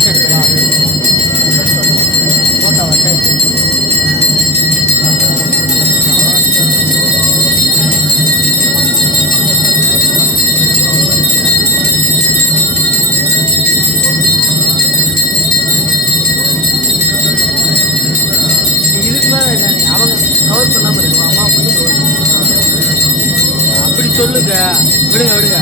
Short எடுக்கலாம் போட்டா வந்து இதுக்கு மேலே அவங்க கவர் பண்ணாமல் இருக்கும் அம்மா மட்டும் அப்படி சொல்லுங்க விடுங்க விடுங்க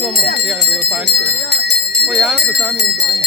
போயிட்டு போமா ஒரு சாமி போய் யாருக்கு சாமி கும்பிட்டு போமா.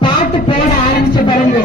பாட்டு போட ஆரம்பிச்ச பிறகு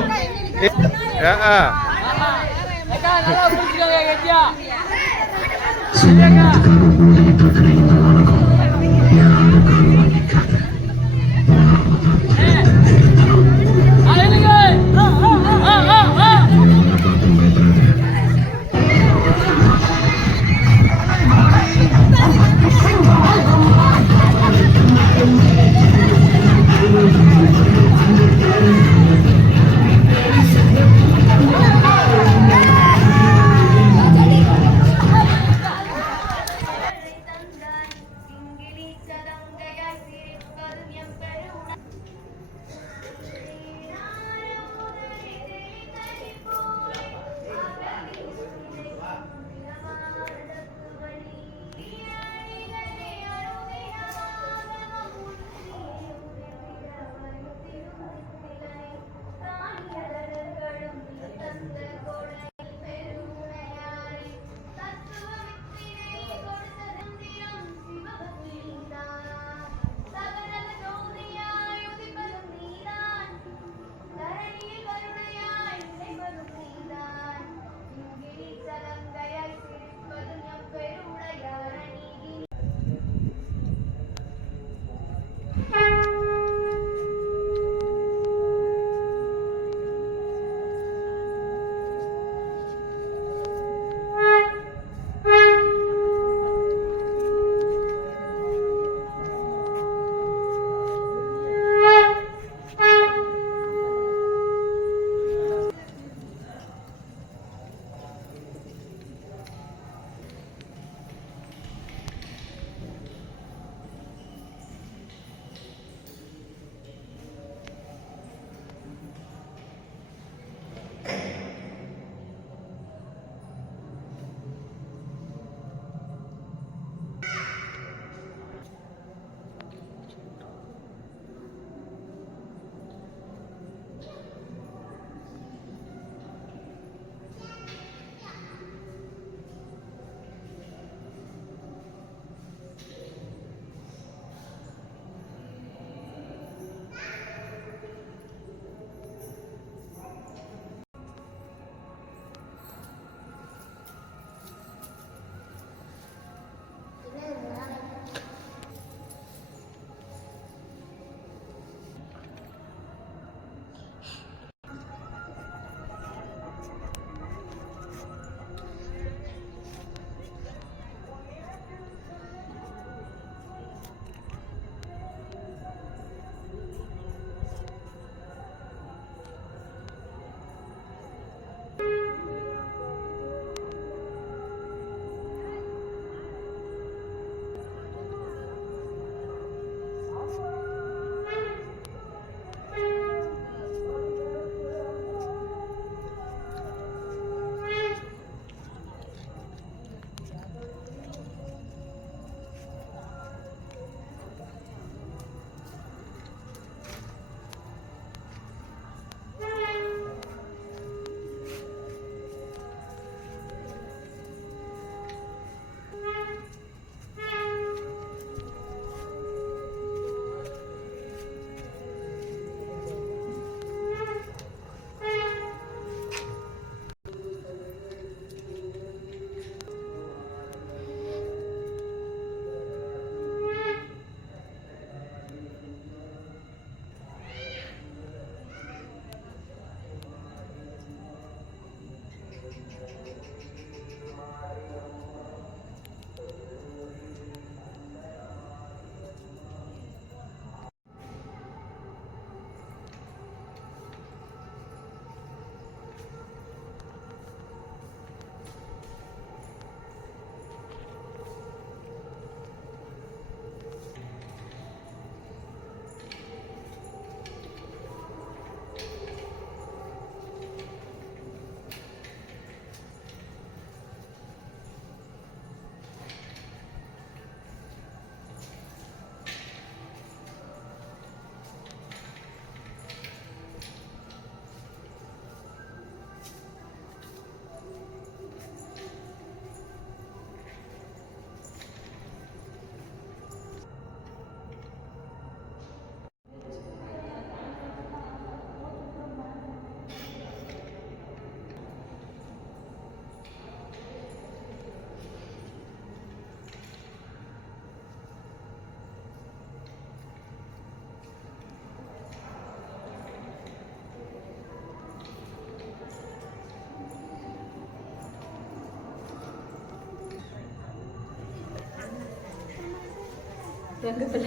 தங்கத்தில்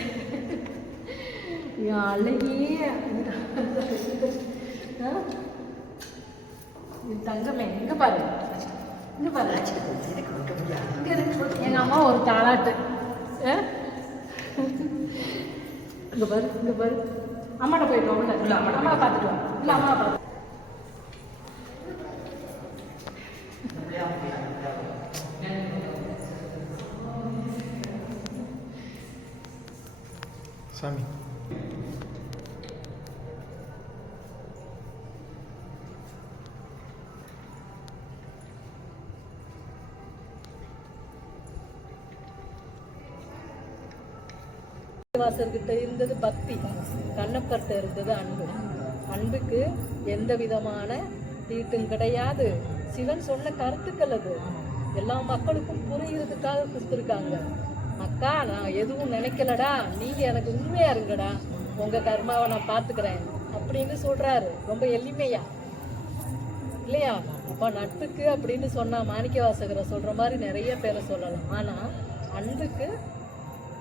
என் அழகியே தங்கமே இங்க பாரு இங்க பாரு எங்க அம்மா ஒரு தாளாட்டு இங்க பாரு இங்க பாரு அம்மாட்ட போயிட்டு உள்ள இல்லை அம்மா பார்த்துட்டு இல்லை அம்மா பார்த்து சாமி வாசர்கிட்ட இருந்தது பக்தி, கண்ணப்பர்கிட்ட இருந்தது அன்பு. அன்புக்கு எந்த விதமான தீட்டும் கிடையாது. சிவன் சொன்ன கருத்துக்கள் அது எல்லா மக்களுக்கும் புரியுறதுக்காக கொடுத்துருக்காங்க. அக்கா நான் எதுவும் நினைக்கலடா, நீங்க எனக்கு உண்மையா இருங்கடா, உங்க கர்மாவை நான் பார்த்துக்கிறேன் அப்படின்னு சொல்றாரு. ரொம்ப எளிமையா இல்லையா? அப்ப நட்புக்கு அப்படின்னு சொன்னா மாணிக்க வாசகரை சொல்ற மாதிரி நிறைய பேரை சொல்லலாம். ஆனா அன்புக்கு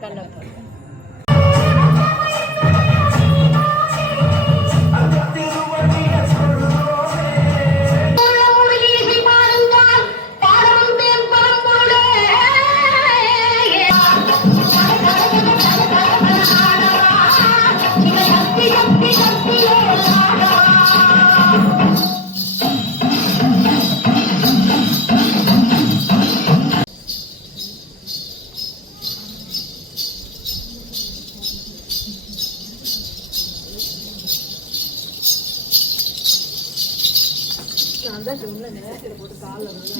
கண்ணப்பர். அதான் சொன்ன நேரத்தில் போட்டு காலில் வந்து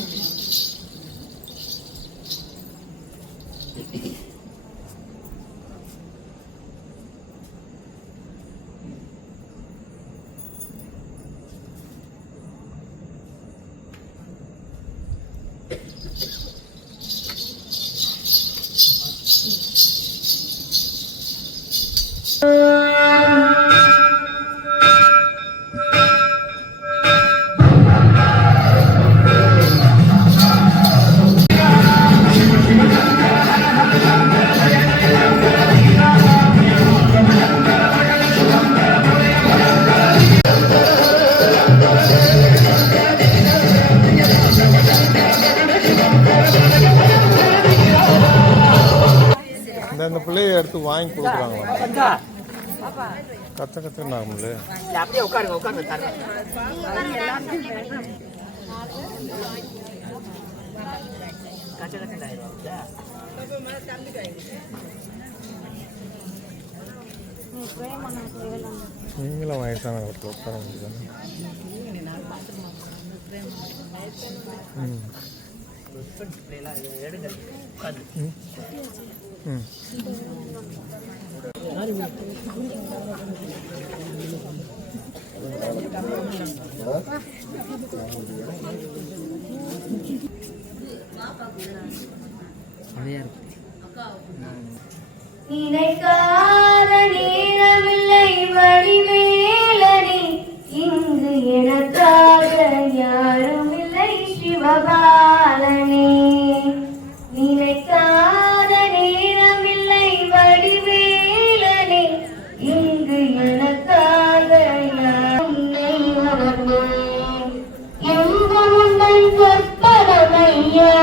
இந்த பிள்ளைய எடுத்து வாங்கி கொடுக்குறாங்களா? கத்த கத்துனாங்களே. அப்படியே உட்காருங்க உட்காருங்க. நீங்களும் வயசான இடத்துல உட்கார முடியாது. நினைக்காத நேரமில்லை வடிவேலனே, இங்கு எனக்காக யாரும் இல்லை சிவபாலனே. நினைக்காத நேரமில்லை வடிவேலனே, இங்கு எனக்காக யாரும் இல்லை உணர்ந்தேன். எங்கும் உங்கள் சொற்படமையா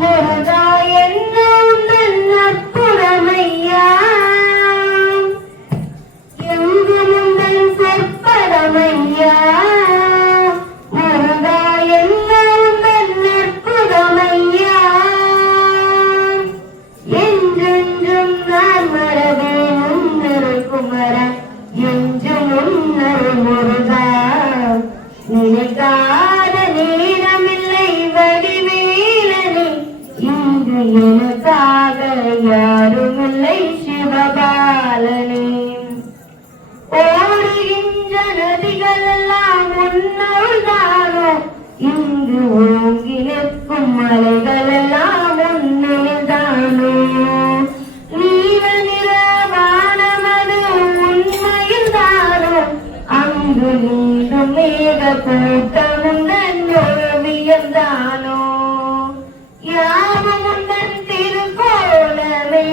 முருகா, என்னும் நற்புறமையா. எங்கும் உங்கள் சொற்படமையா முருகா, என்னும் நற்புறமையா. என்றென்றும் நான் மரபேன் உன்னரு குமரா, என்றும் உன்னரு முருகா. நினைக்காத நேரமில்லை வடிவேலனே, இங்கு எனக்காக யாருமில்லை சிவபாலனே. ஓடுகின்ற நதிகள் எல்லாம் உன்னருள்தானோ, இங்கு ஓங்கி நிற்கும் மலைகள் எல்லாம் உன்னில்தானோ. நீல நிற வானமது உண்மையில் தானோ, அங்கு நீடும் மேக கூட்டமும் நன்னோவியந்தானோ. யாவும் உந்தன் திருக்கோலமே.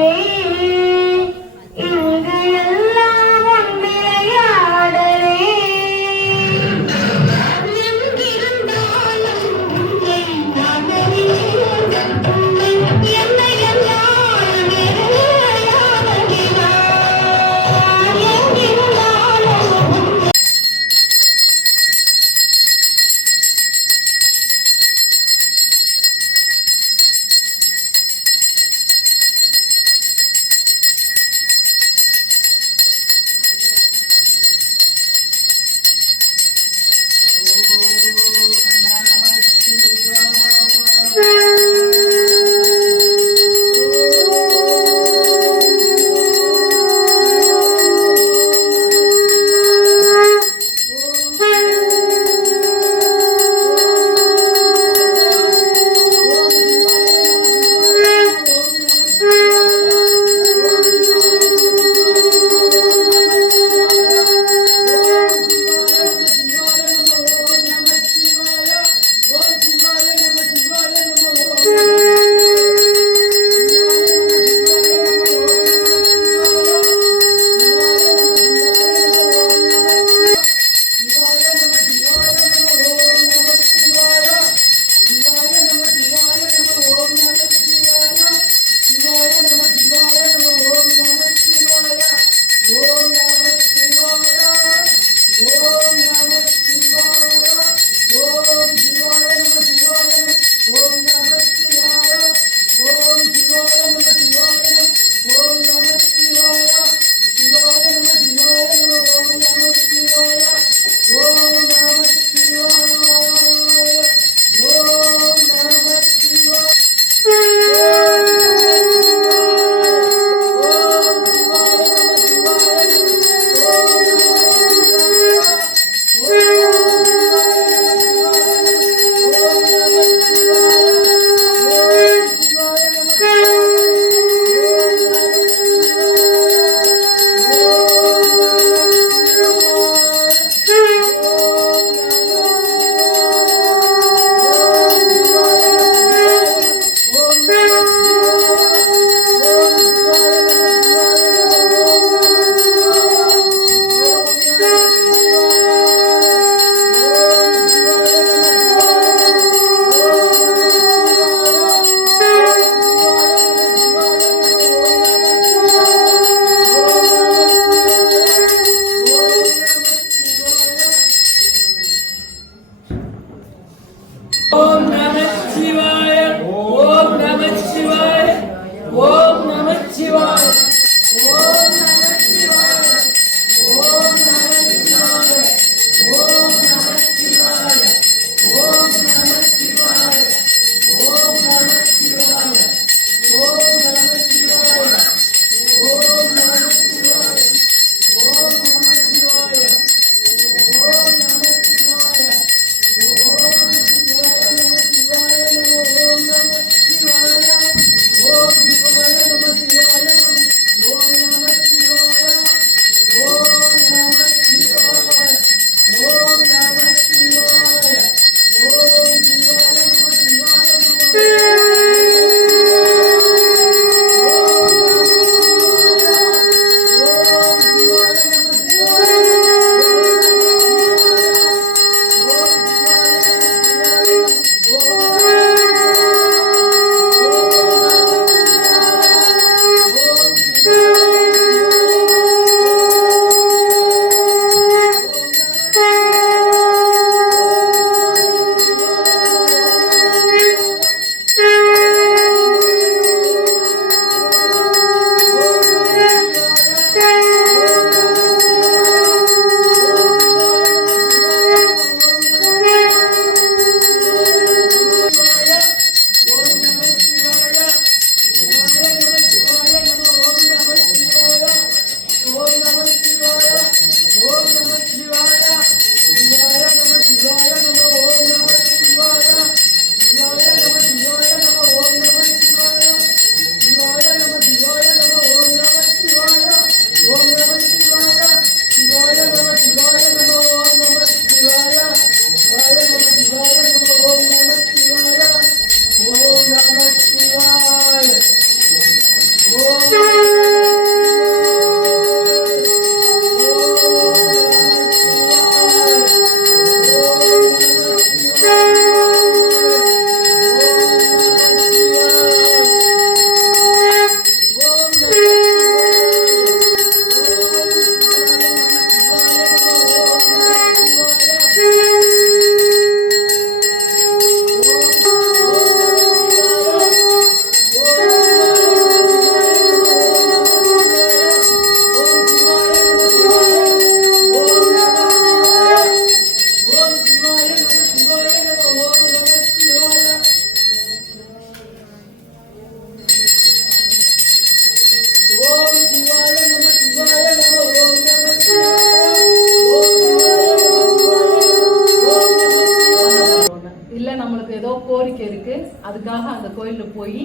அதுக்காக அந்த கோயிலில் போய்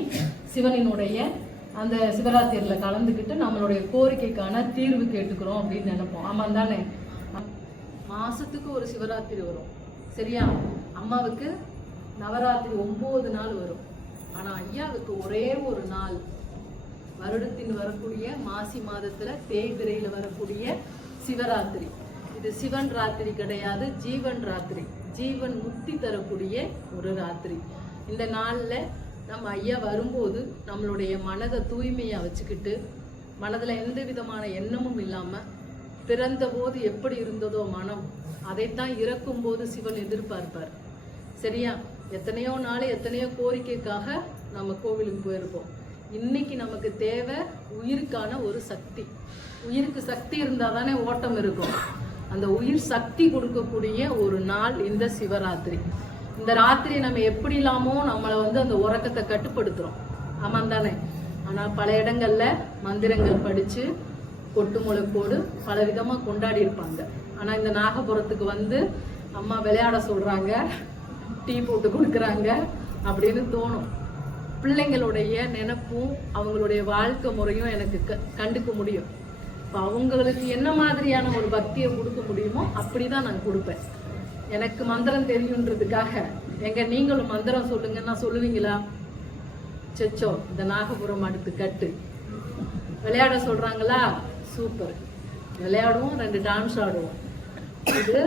சிவனினுடைய அந்த சிவராத்திரியில் கலந்துக்கிட்டு நம்மளுடைய கோரிக்கைக்கான தீர்வு கேட்டுக்கிறோம் அப்படின்னு நினைப்போம். ஆமாம் தானே? மாசத்துக்கு ஒரு சிவராத்திரி வரும், சரியா? அம்மாவுக்கு நவராத்திரி 9 நாள் வரும். ஆனா ஐயாவுக்கு ஒரே ஒரு நாள், வருடத்தின் வரக்கூடிய மாசி மாதத்துல தேய்பிரையில வரக்கூடிய சிவராத்திரி. இது சிவன் ராத்திரி கிடையாது, ஜீவன் ராத்திரி. ஜீவன் முக்தி தரக்கூடிய ஒரு ராத்திரி. இந்த நாள்ல நம்ம ஐயா வரும்போது நம்மளுடைய மனதை தூய்மையா வச்சுக்கிட்டு, மனதுல எந்த விதமான எண்ணமும் இல்லாம, பிறந்த போது எப்படி இருந்ததோ மனம், அதைத்தான் இறக்கும் போது சிவன் எதிர்பார்ப்பார், சரியா? எத்தனையோ நாள் எத்தனையோ கோரிக்கைக்காக நம்ம கோவிலுக்கு போயிருப்போம். இன்னைக்கு நமக்கு தேவை உயிருக்கான ஒரு சக்தி. உயிருக்கு சக்தி இருந்தால் தானே ஓட்டம் இருக்கும். அந்த உயிர் சக்தி கொடுக்கக்கூடிய ஒரு நாள் இந்த சிவராத்திரி. இந்த ராத்திரி நம்ம எப்படி இல்லாமோ நம்மளை அந்த உறக்கத்தை கட்டுப்படுத்துறோம், ஆமாம் தானே? ஆனால் பல இடங்கள்ல மந்திரங்கள் படிச்சு கொட்டு முளைப்போடு பல விதமா கொண்டாடி இருப்பாங்க. ஆனா இந்த நாகபுரத்துக்கு அம்மா விளையாட சொல்றாங்க, டீ போட்டு கொடுக்குறாங்க அப்படின்னு தோணும். பிள்ளைங்களுடைய நினைப்பும் அவங்களுடைய வாழ்க்கை முறையும் எனக்கு கண்டுக்க முடியும். இப்போ அவங்களுக்கு என்ன மாதிரியான ஒரு பக்தியை கொடுக்க முடியுமோ அப்படிதான் நான் கொடுப்பேன். எனக்கு மந்திரம் தெரியுன்றதுக்காக நீங்களும் மந்திரம் சொல்லுங்கன்னா சொல்லுவீங்களா? செச்சோ இந்த நாகபுரம் அடுத்து கட்டு விளையாட சொல்றாங்களா? சூப்பர், விளையாடுவோம், 2 டான்ஸ் ஆடுவோம். இது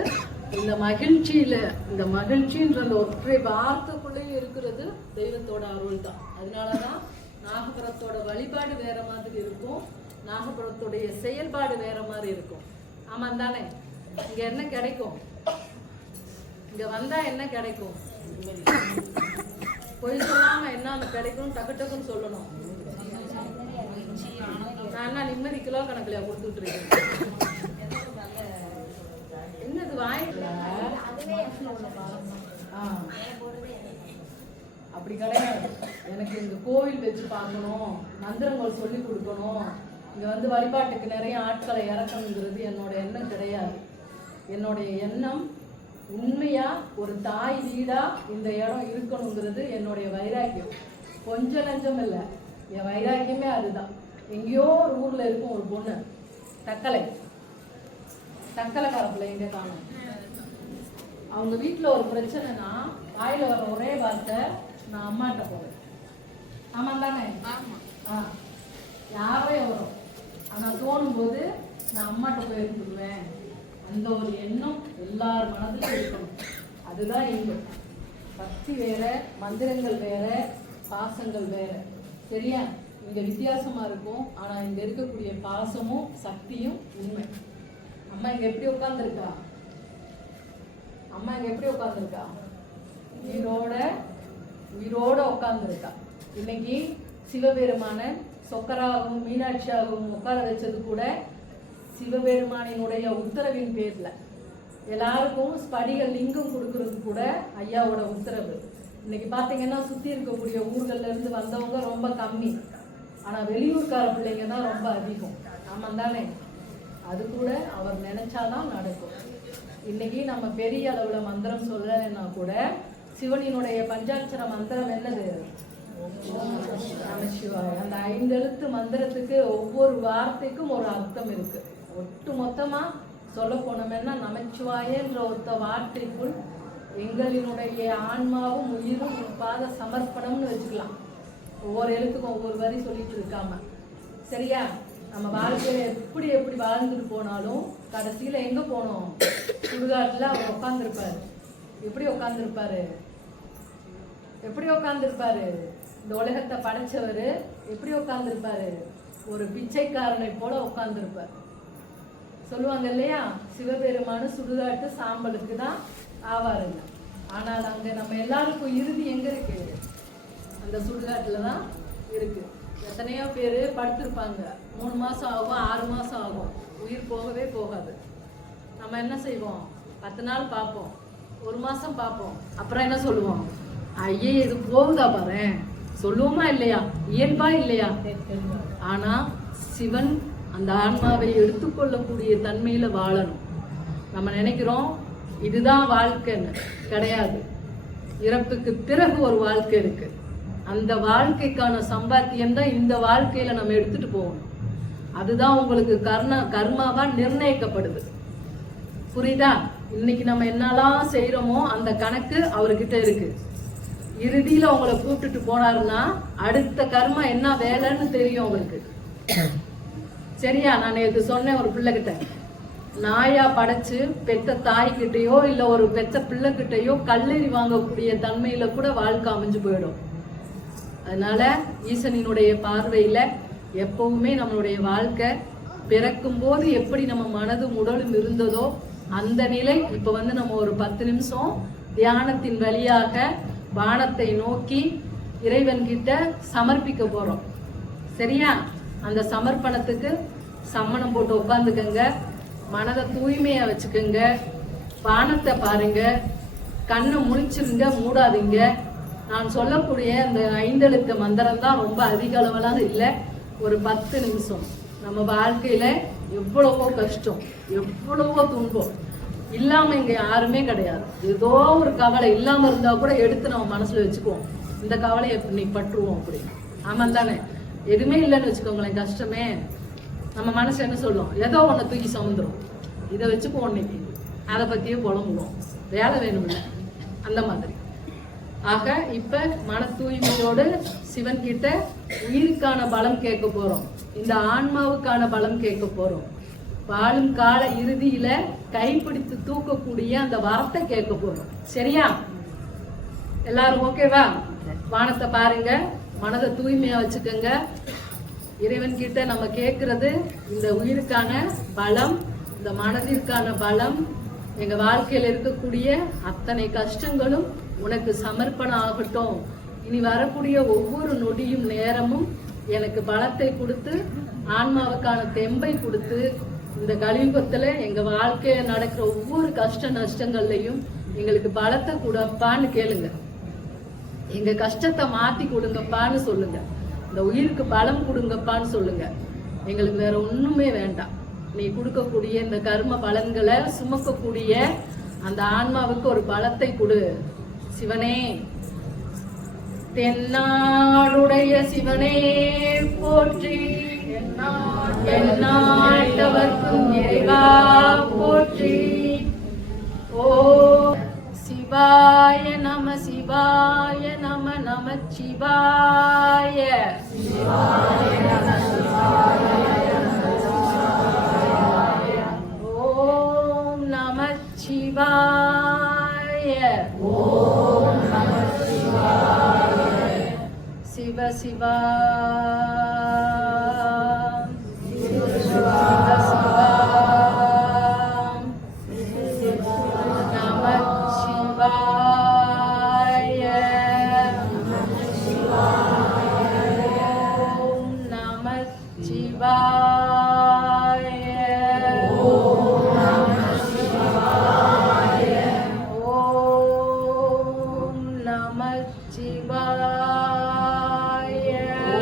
இந்த மகிழ்ச்சின்ற அந்த ஒற்றை வார்த்தைக்குள்ளேயும் இருக்கிறது தெய்வத்தோட அருள் தான். அதனாலதான் நாகபுரத்தோட வழிபாடு வேற மாதிரி இருக்கும், நாகபுரத்தோடைய செயல்பாடு வேற மாதிரி இருக்கும். ஆமா தானே? இங்க என்ன கிடைக்கும்? இங்க வந்தா என்ன கிடைக்கும்? பொய் சொல்லாம என்ன கிடைக்கும் டக்கு டக்குன்னு சொல்லணும். நான் என்ன நிம்மதி கிலோ கணக்குல கொடுத்துட்டு இருக்கேன். என்னது வாங்கிக்கல? அப்படி கிடையாது. எனக்கு இந்த கோவில் வச்சு பார்க்கணும், மந்திரங்கள் சொல்லி கொடுக்கணும், இங்க வழிபாட்டுக்கு நிறைய ஆட்களை இறக்கணுங்கிறது என்னோட எண்ணம் கிடையாது. என்னுடைய எண்ணம் உண்மையா ஒரு தாய் வீடா இந்த இடம் இருக்கணுங்கிறது என்னுடைய வைராக்கியம். கொஞ்சம் நஞ்சம் இல்லை, என் வைராக்கியமே அதுதான். எங்கேயோ ஒரு ஊர்ல இருக்கும் ஒரு பொண்ணு, தக்கலைக்கார பிள்ளை எங்க காணும். அவங்க வீட்டுல ஒரு பிரச்சனைனா வாயில வர ஒரே வார்த்தை, நான் அம்மாட்ட போவேன். ஆமா தானே? யாரே வரும், ஆனா தோணும் போது நான் அம்மாட்ட போய் இருந்துடுவேன். அந்த ஒரு எண்ணம் எல்லார் மனதிலும் இருக்கணும். அதுதான் எண்ணம். பக்தி வேற, மந்திரங்கள் வேற, பாசங்கள் வேற, சரியா? இங்க வித்தியாசமா இருக்கும். ஆனா இங்க இருக்கக்கூடிய பாசமும் சக்தியும் உண்மை. அம்மா இங்க எப்படி உட்கார்ந்துருக்கா? உயிரோட உட்கார்ந்துருக்கா. இன்னைக்கு சிவபெருமான சொக்கராகவும் மீனாட்சியாகவும் உட்கார வச்சது கூட சிவபெருமானினுடைய உத்தரவின் பேர்ல. எல்லாருக்கும் ஸ்படிக லிங்கம் கொடுக்கறது கூட ஐயாவோட உத்தரவு. இன்னைக்கு பாத்தீங்கன்னா சுத்தி இருக்கக்கூடிய ஊர்கள்ல இருந்து வந்தவங்க ரொம்ப கம்மி, ஆனா வெளியூர்கார பிள்ளைங்க தான் ரொம்ப அதிகம். ஆமா தானே? அது கூட அவர் நினைச்சாதான் நடக்கும். இன்னைக்கு நம்ம பெரிய அளவுல மந்திரம் சொல்லலைன்னா கூட சிவனினுடைய பஞ்சாட்சர மந்திரம் என்னது? நமசிவாய. அந்த 5 எழுத்து மந்திரத்துக்கு ஒவ்வொரு வார்த்தைக்கும் ஒரு அர்த்தம் இருக்கு. ஒட்டு மொத்தமா சொல்ல போனோம்னா நமச்சிவாயன்ற ஒருத்த வார்த்தைக்குள் எங்களினுடைய ஆன்மாவும் உயிரும் பாத சமர்ப்பணம்னு வச்சுக்கலாம். ஒவ்வொரு எழுத்துக்கும் ஒவ்வொரு வரி சொல்லிட்டு இருக்காம, சரியா? நம்ம வாழ்க்கையில எப்படி எப்படி வாழ்ந்துட்டு போனாலும் கடைசியில எங்க போனோம்? சுடுகாட்டுல அவர் உட்காந்துருப்பாரு. எப்படி உட்காந்துருப்பாரு? இந்த உலகத்தை படைச்சவரு எப்படி உட்காந்துருப்பாரு? ஒரு பிச்சைக்காரனை போல உட்காந்துருப்பார். சொல்லுவாங்க இல்லையா, சிவபெருமானு சுடுகாட்டு சாம்பலுக்கு தான் ஆவாருங்க. ஆனால் அங்க நம்ம எல்லாருக்கும் இறுதி எங்க இருக்கு? அந்த சுடுகாட்டுலதான் இருக்கு. எத்தனையோ பேரு படுத்திருப்பாங்க, 3 மாசம் ஆகும், 6 மாசம் ஆகும், உயிர் போகவே போகாது. நம்ம என்ன செய்வோம்? 10 நாள் பார்ப்போம், 1 மாசம் பார்ப்போம், அப்புறம் என்ன சொல்லுவோம்? ஐயே இது போகுதா பாரு, சொல்லுவோமா இல்லையா? இயல்பா இல்லையா? ஆனா சிவன் அந்த ஆன்மாவை எடுத்துக்கொள்ளக்கூடிய தன்மையில வாழணும். நம்ம நினைக்கிறோம் இதுதான் வாழ்க்கைன்னு. கிடையாது. இறப்புக்கு பிறகு ஒரு வாழ்க்கை இருக்கு. அந்த வாழ்க்கைக்கான சம்பாத்தியம் தான் இந்த வாழ்க்கையில நம்ம எடுத்துட்டு போகணும். அதுதான் உங்களுக்கு கர்மாவா நிர்ணயிக்கப்படுது. புரியுதா? இன்னைக்கு நம்ம என்னெல்லாம் செய்யறோமோ அந்த கணக்கு அவர்கிட்ட இருக்கு. இறுதியில உங்களை கூப்பிட்டுட்டு போனாருன்னா அடுத்த கர்மா என்ன வேலைன்னு தெரியும் அவருக்கு. சரியா? நான் நேற்று சொன்னேன் ஒரு பிள்ளைகிட்ட, நாயா படைச்சு பெத்த தாய்கிட்டயோ இல்ல ஒரு பெத்த பிள்ளைகிட்டயோ கல்லெறி வாங்கக்கூடிய தன்மையில கூட வாழ்க்கை அமைஞ்சு போயிடும். அதனால ஈசனினுடைய பார்வையில எப்பவுமே நம்மளுடைய வாழ்க்கை பிறக்கும் போது எப்படி நம்ம மனதும் உடலும் இருந்ததோ அந்த நிலை இப்ப நம்ம ஒரு 10 நிமிஷம் தியானத்தின் வழியாக வானத்தை நோக்கி இறைவன் கிட்ட சமர்ப்பிக்க போறோம். சரியா? அந்த சமர்ப்பணத்துக்கு சம்மணம் போட்டு உட்காந்துக்கங்க, மனதை தூய்மையா வச்சுக்கோங்க, வானத்தை பாருங்க, கண்ணை முழிச்சிருங்க, மூடாதீங்க. நான் சொல்லக்கூடிய அந்த 5 எழுத்து மந்திரம் தான் ரொம்ப அதிக அளவெல்லாம் இல்லை. ஒரு 10 நிமிஷம். நம்ம வாழ்க்கையில எவ்வளவோ கஷ்டம், எவ்வளவோ துன்பம் இல்லாம இங்க யாருமே கிடையாது. ஏதோ ஒரு கவலை இல்லாம இருந்தா கூட எடுத்து நம்ம மனசுல வச்சுக்குவோம், இந்த கவலையை இன்னைக்கு பற்றுவோம் அப்படி. ஆமா தானே? எதுவுமே இல்லைன்னு வச்சுக்கோங்களேன், கஷ்டமே. நம்ம மனசு என்ன சொல்லும்? ஏதோ ஒன்ன தூக்கி சமுந்துரும், இதை வச்சுக்குவோம் இன்னைக்கு, அதை பத்தியே புலம்புவோம், வேலை வேணும்ல, அந்த மாதிரி. ஆக இப்ப மன தூய்மையோடு சிவன் கிட்ட உயிருக்கான பலம் கேட்க போறோம், இந்த ஆன்மாவுக்கான பலம் கேட்க போறோம், வாழும் கால இறுதியில கைப்பிடித்து தூக்கக்கூடிய அந்த வார்த்தை கேட்க போறோம். சரியா? எல்லாரும் ஓகேவா? வானத்தை பாருங்க, மனதை தூய்மையா வச்சுக்கோங்க. இறைவன் கிட்ட நம்ம கேட்கறது இந்த உயிருக்கான பலம், இந்த மனதிற்கான பலம். எங்க வாழ்க்கையில இருக்கக்கூடிய அத்தனை கஷ்டங்களும் உனக்கு சமர்ப்பணம் ஆகட்டும். இனி வரக்கூடிய ஒவ்வொரு நொடியும் நேரமும் எனக்கு பலத்தை கொடுத்து ஆன்மாவுக்கான தெம்பை கொடுத்து இந்த கலியுகத்துல எங்க வாழ்க்கையில நடக்கிற ஒவ்வொரு கஷ்ட நஷ்டங்கள்லையும் எங்களுக்கு பலத்தை கொடுப்பான்னு கேளுங்க. எங்க கஷ்டத்தை மாத்தி கொடுங்கப்பான்னு சொல்லுங்க. இந்த உயிருக்கு பலம் கொடுங்கப்பான்னு சொல்லுங்க. எங்களுக்கு வேற ஒண்ணுமே வேண்டாம். நீ கொடுக்கக்கூடிய இந்த கர்ம பலன்களை சுமக்கக்கூடிய அந்த ஆன்மாவுக்கு ஒரு பலத்தை கொடு சிவனே. தென்னாடுடைய சிவனே போற்றி, எந்நாட்டவர்க்கும் இறைவா போற்றி. ஓ சிவாய நம, சிவாய நம, நம சிவாய. ஓம் நம சிவாய. சிவ சிவா சிவாய.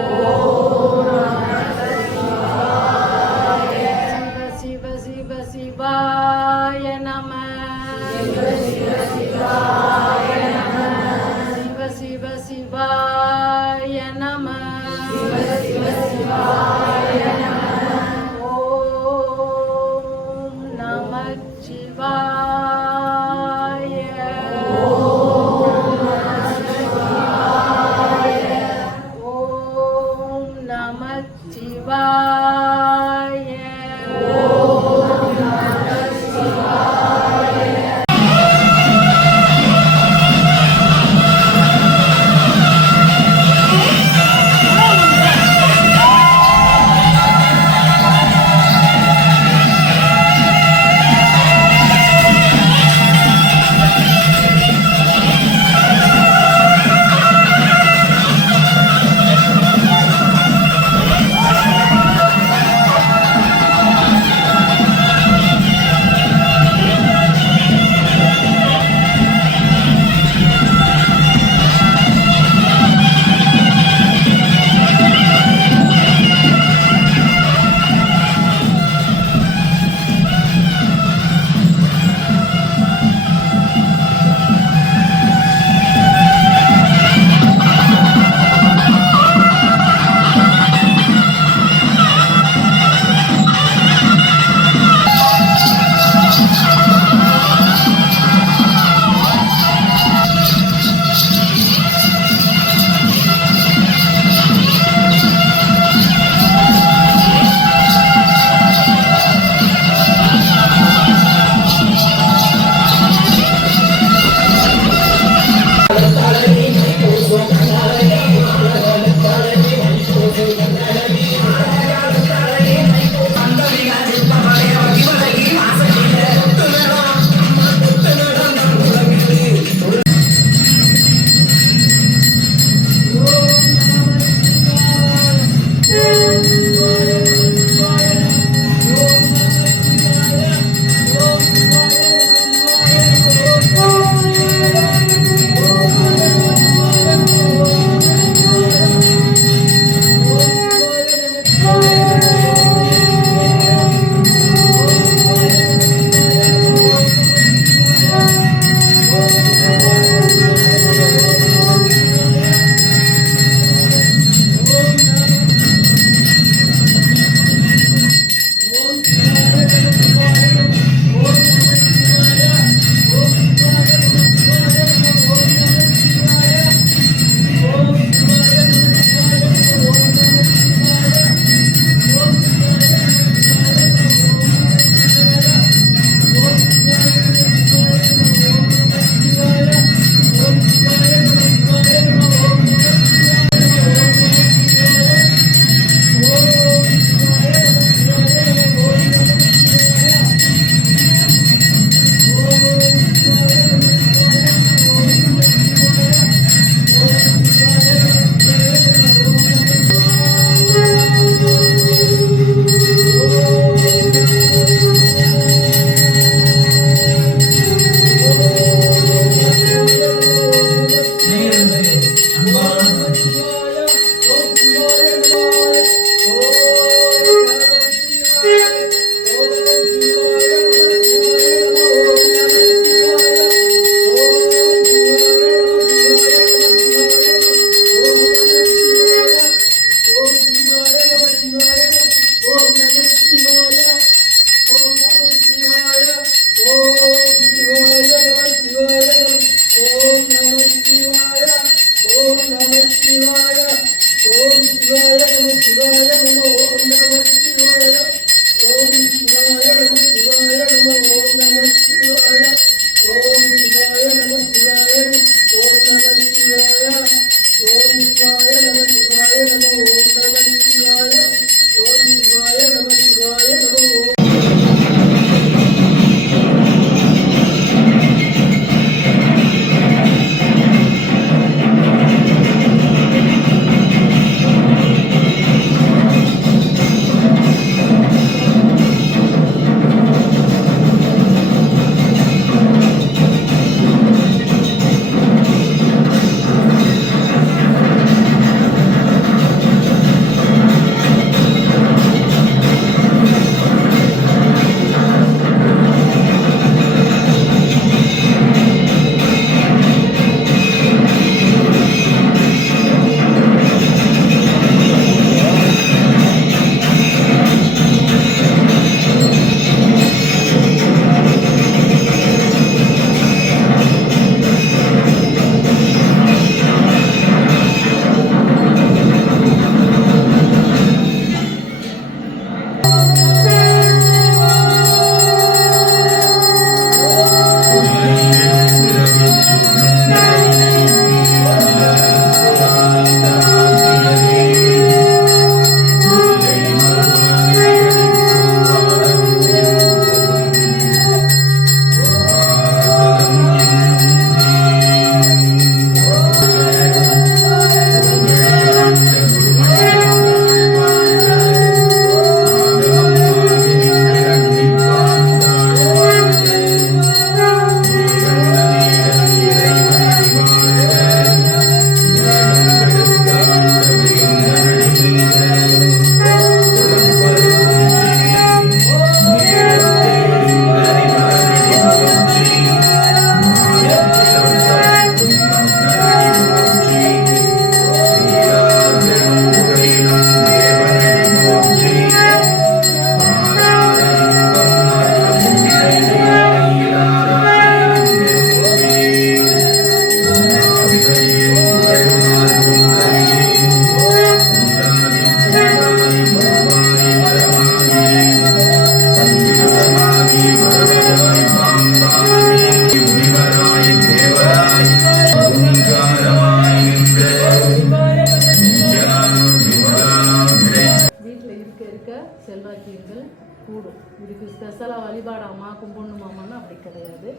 நான் கும்பிடணுமாமான்னா அப்படி கிடையாது.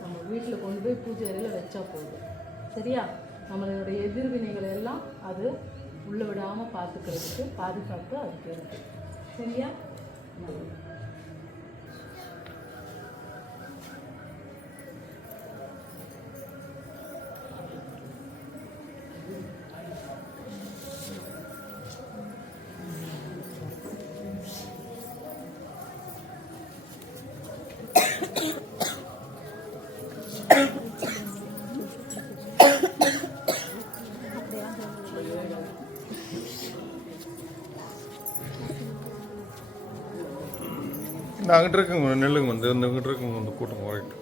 நம்ம வீட்டில் கொண்டு போய் பூஜை அறையில் வச்சா போதும். சரியா? நம்மளுடைய எதிர்வினைகளை எல்லாம் அது உள்ளே விடாமல் பார்த்துக்கிறதுக்கு பாதுகாப்பு அதுக்கு இருக்குது. சரியா? இந்த அங்கிட்டு இருக்குங்க நெல்லுங்க வந்து இந்த அங்கிட்டு இருக்குங்க வந்து கூட்டம் குறையிட்டு.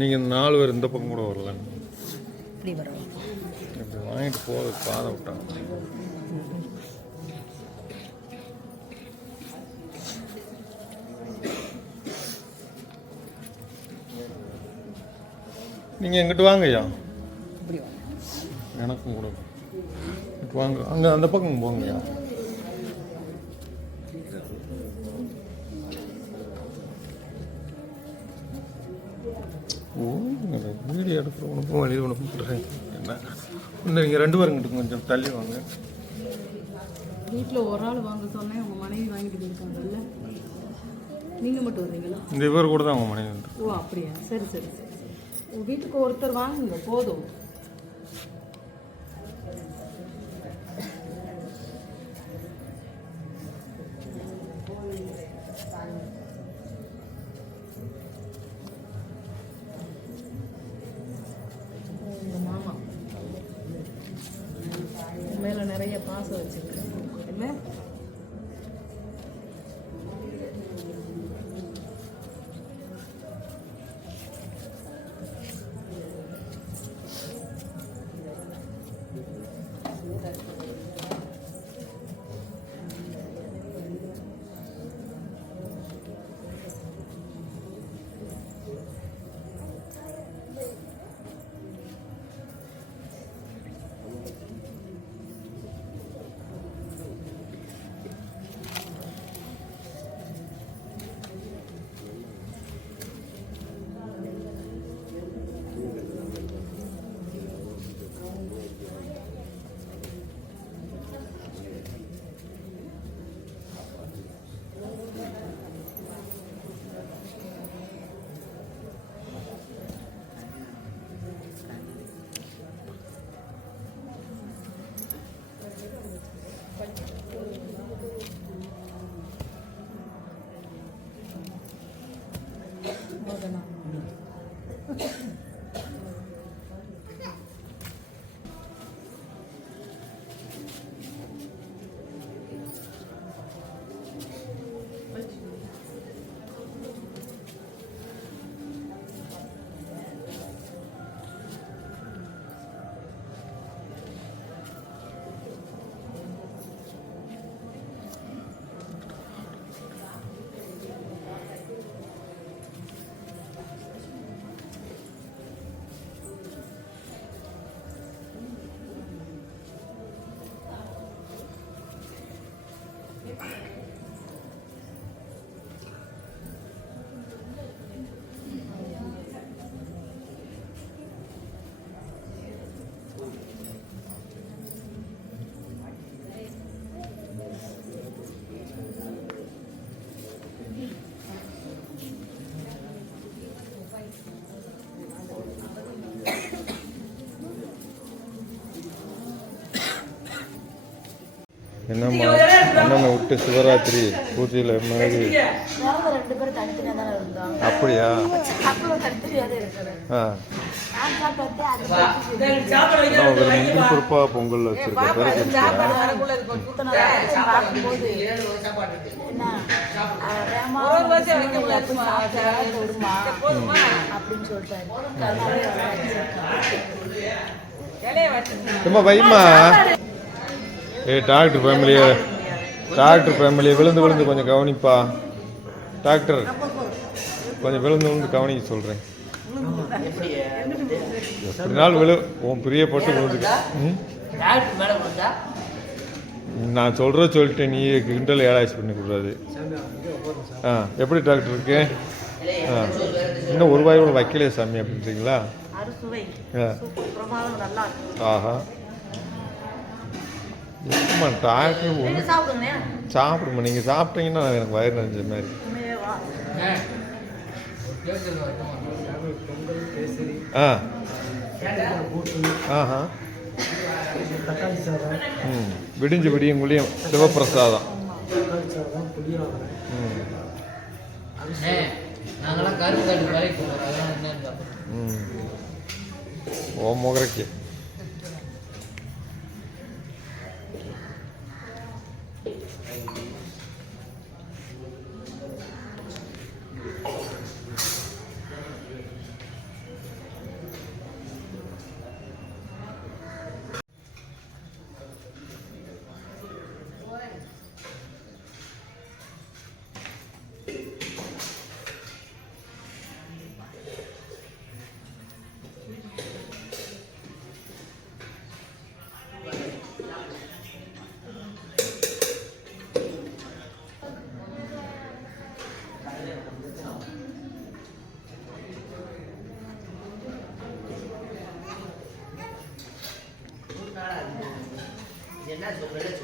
நீங்கள் 4 பேர் இந்த பக்கம் கூட வரல. இப்படி வாங்கிட்டு போக பாதை விட்டாங்க. நீங்கள் எங்கிட்டு வாங்க ஐயா, எனக்கும் கூட வாங்க. அங்கே அந்த பக்கம் போங்கய்யா. ஓ வீடியோ எடுக்கிறவனுக்கும் வழி ஒன்று பண்ணுறேன். என்ன இன்னும் நீங்கள் 2 பேருங்கிட்ட கொஞ்சம் தள்ளி வாங்க. வீட்டில் ஒரு ஆள் வாங்க சொன்னேன், உங்கள் மனைவி வாங்கிட்டு போயிருக்காங்கல்ல, நீங்கள் மட்டும் வந்தீங்களா? இந்த இவர் கூட தான் அவங்க மனைவி வந்து. ஓ அப்படியா, சரி சரி சரி சரி. உங்கள் வீட்டுக்கு ஒருத்தர் வாங்குங்க போதும். உங்கள் மாமா மேலே நிறைய பாசம் வச்சுருக்கேன் இல்லை? என்னம்மா அண்ணனை விட்டு சிவராத்திரி பூஜையில் மாதிரி 2 பேரும் தனித்தனியாக தானே இருந்தாங்க. அப்படியா? தனித்தனியாக இருக்கிறேன். குறிப்பாக பொங்கல் வச்சிருக்கேன். பார்க்கும்போது அப்படின்னு சொல்லிட்டாரு. பயமா டாக்டர் ஃபேமிலியை விழுந்து கொஞ்சம் கவனிப்பா. டாக்டர் கொஞ்சம் விழுந்து கவனிக்க சொல்கிறேன். எப்படி நாள் உன் பிரியப்பட்டு விழுந்துக்க. நான் சொல்லிட்டேன், நீ கிண்டல் ஏழாயிரம் பண்ணிக்கூடாது. எப்படி டாக்டர் இருக்கு? இன்னும் ஒரு வாய் கூட வைக்கலையே சாமி அப்படின்றீங்களா? ஆஹா, எப்பமா டாக்டர் ஒன்று சாப்பிடுமா? நீங்கள் சாப்பிட்டீங்கன்னா எனக்கு வயிறு நிறைஞ்ச மாதிரி. ஆ ஆஹா, தக்காளி சாதம், விடியுங்குள்ளேயும் சிவப்பிரசாதம். நாங்களாம் கருப்பு கட்டு வேலைக்கு போகிறோம், அதெல்லாம் என்னன்னு பார்ப்போம். ஓ முகரைக்கு என்ன சொல்றேன்